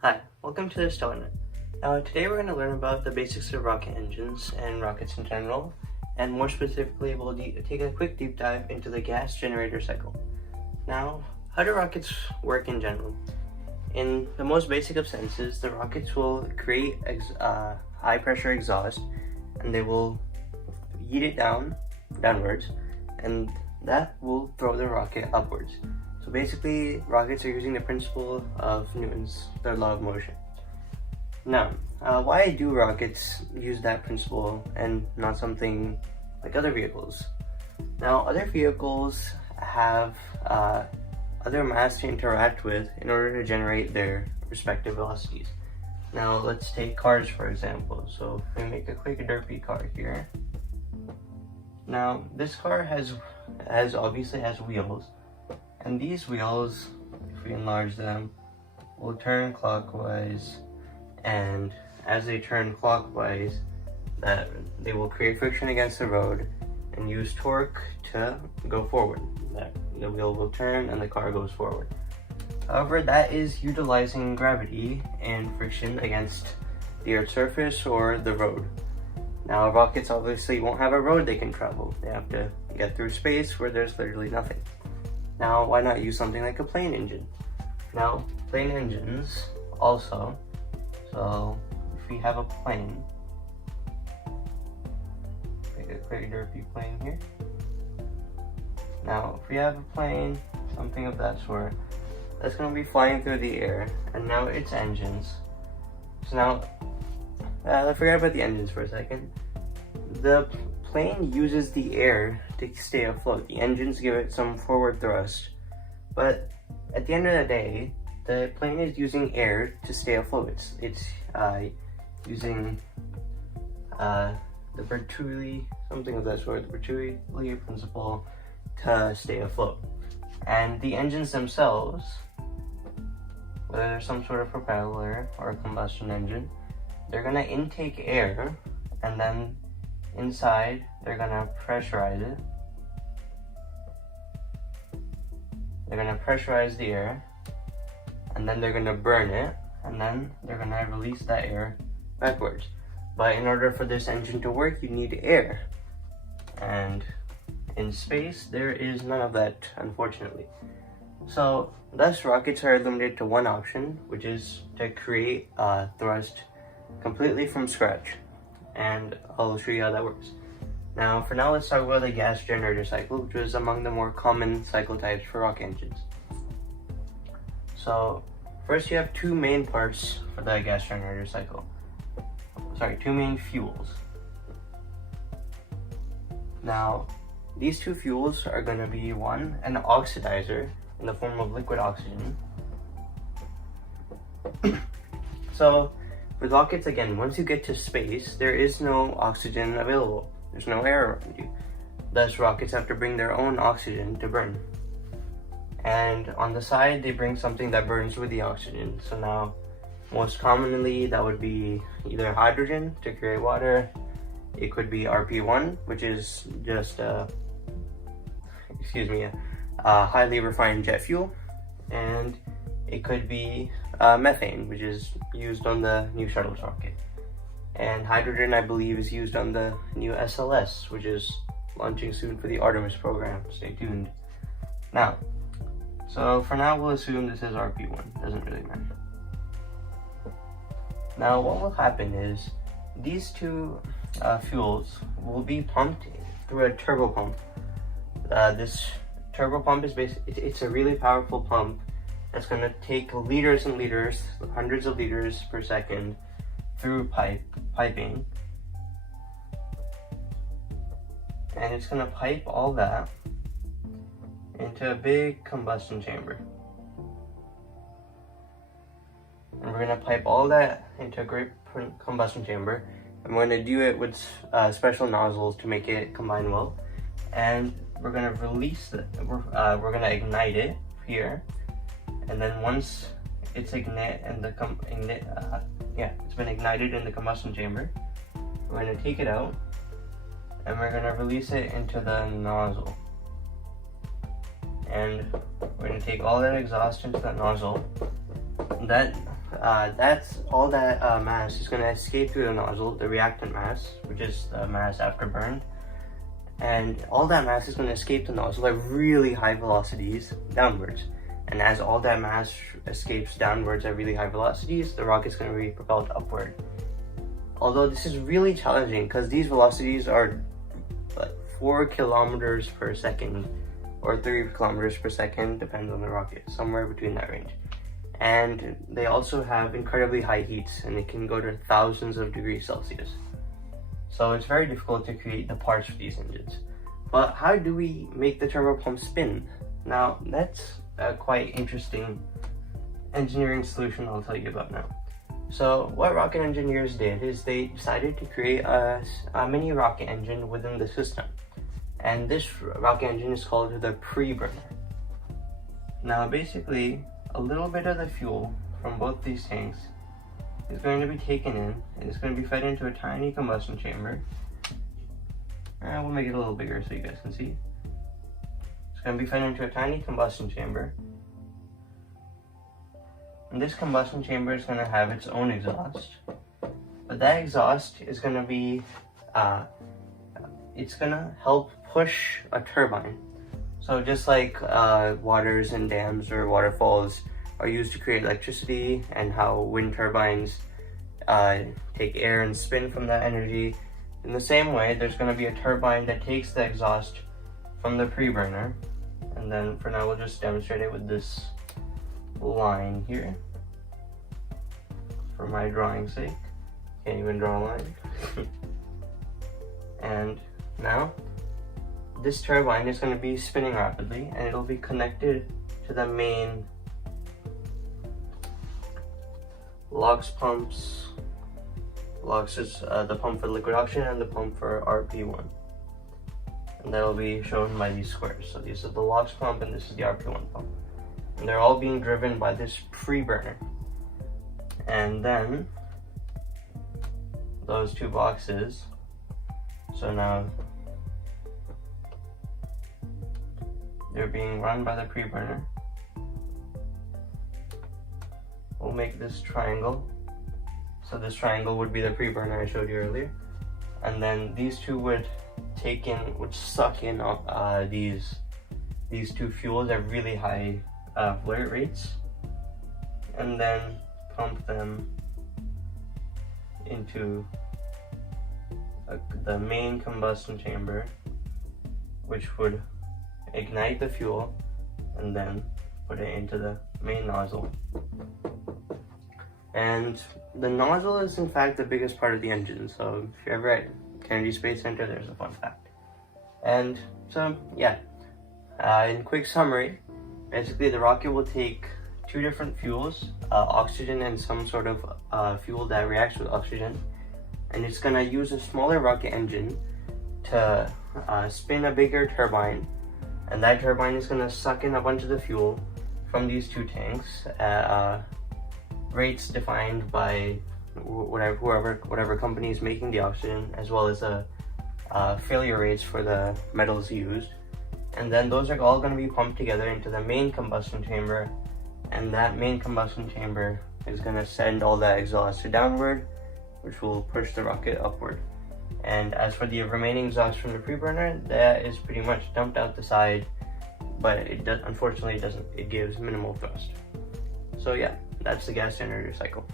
Hi, welcome to the StarNet. Today we're going to learn about the basics of rocket engines and rockets in general, and more specifically we'll take a quick deep dive into the gas generator cycle. Now, how do rockets work in general? In the most basic of senses, the rockets will create high pressure exhaust and they will yeet it downwards, and that will throw the rocket upwards. So basically, rockets are using the principle of Newton's third law of motion. Now, why do rockets use that principle and not something like other vehicles? Now, other vehicles have other mass to interact with in order to generate their respective velocities. Now, let's take cars for example. So if we make a quick derpy car here. Now, this car obviously has wheels. And these wheels, if we enlarge them, will turn clockwise, and as they turn clockwise, they will create friction against the road and use torque to go forward. The wheel will turn and the car goes forward. However, that is utilizing gravity and friction against the Earth's surface or the road. Now, rockets obviously won't have a road they can travel. They have to get through space where there's literally nothing. Now, why not use something like a plane engine? Now, plane engines also, so if we have a plane, make a quick derpy plane here. Now, if we have a plane, something of that sort, that's going to be flying through the air, and now its engines. So now, let's forget about the engines for a second. The plane uses the air to stay afloat. The engines give it some forward thrust, but at the end of the day, the plane is using air to stay afloat. It's using the Bernoulli, something of that sort, the Bernoulli principle to stay afloat. And the engines themselves, whether they're some sort of propeller or a combustion engine, they're gonna intake air, and then inside they're gonna pressurize it. They're gonna pressurize the air, and then they're gonna burn it, and then they're gonna release that air backwards. But in order for this engine to work, you need air. And in space, there is none of that, unfortunately. So, thus rockets are limited to one option, which is to create thrust completely from scratch. And I'll show you how that works. Now, for now, let's talk about the gas generator cycle, which is among the more common cycle types for rocket engines. So, first you have two main parts for the gas generator cycle. Two main fuels. Now, these two fuels are going to be one, an oxidizer in the form of liquid oxygen. So, with rockets, again, once you get to space, there is no oxygen available. There's no air around you. Thus, rockets have to bring their own oxygen to burn. And on the side, they bring something that burns with the oxygen. So now, most commonly, that would be either hydrogen to create water. It could be RP1, which is just a highly refined jet fuel. And it could be methane, which is used on the new shuttle rocket. And hydrogen, I believe, is used on the new SLS, which is launching soon for the Artemis program. Stay tuned. Now, so for now, we'll assume this is RP1. Doesn't really matter. Now, what will happen is these two fuels will be pumped through a turbo pump. This turbo pump is it's a really powerful pump that's going to take liters and liters, hundreds of liters per second through piping, and it's going to pipe all that into a big combustion chamber. And we're going to pipe all that into a great combustion chamber, and we're going to do it with special nozzles to make it combine well. And we're going to release it, we're going to ignite it here. And then once it's it's been ignited in the combustion chamber, we're going to take it out and we're going to release it into the nozzle. And we're going to take all that exhaust into that nozzle. That that's all that mass is going to escape through the nozzle, the reactant mass, which is the mass after burn. And all that mass is going to escape the nozzle at really high velocities downwards. And as all that mass escapes downwards at really high velocities, the rocket's going to be propelled upward. Although this is really challenging because these velocities are like 4 kilometers per second or 3 kilometers per second, depends on the rocket, somewhere between that range. And they also have incredibly high heats, and it can go to thousands of degrees Celsius. So it's very difficult to create the parts for these engines. But how do we make the turbo pump spin? Now, that's a quite interesting engineering solution I'll tell you about now. So what rocket engineers did is they decided to create a mini rocket engine within the system. And this rocket engine is called the preburner. Now basically, a little bit of the fuel from both these tanks is going to be taken in, and it's going to be fed into a tiny combustion chamber. And we'll make it a little bigger so you guys can see. It's going to be fed into a tiny combustion chamber. And this combustion chamber is going to have its own exhaust. But that exhaust is going to be, it's going to help push a turbine. So just like waters and dams or waterfalls are used to create electricity, and how wind turbines take air and spin from that energy, in the same way there's going to be a turbine that takes the exhaust from the preburner. And then for now we'll just demonstrate it with this line here for my drawing's sake. Can't even draw a line. And now this turbine is going to be spinning rapidly, and it'll be connected to the main LOX pumps. LOX is the pump for liquid oxygen and the pump for RP1. And that'll be shown by these squares. So these are the LOX pump and this is the RP1 pump. And they're all being driven by this preburner. And then those two boxes. So now they're being run by the preburner. We'll make this triangle. So this triangle would be the preburner I showed you earlier. And then these two would suck in these two fuels at really high flow rates, and then pump them into the main combustion chamber, which would ignite the fuel and then put it into the main nozzle. And the nozzle is in fact the biggest part of the engine, so if you're ever at Kennedy Space Center, there's a fun fact. And so yeah, in quick summary, basically the rocket will take two different fuels, oxygen and some sort of fuel that reacts with oxygen, and it's going to use a smaller rocket engine to spin a bigger turbine, and that turbine is going to suck in a bunch of the fuel from these two tanks at rates defined by whatever company is making the oxygen, as well as failure rates for the metals used. And then those are all going to be pumped together into the main combustion chamber, and that main combustion chamber is going to send all that exhaust downward, which will push the rocket upward. And as for the remaining exhaust from the preburner, that is pretty much dumped out the side, but unfortunately it gives minimal thrust. So yeah, that's the gas generator cycle.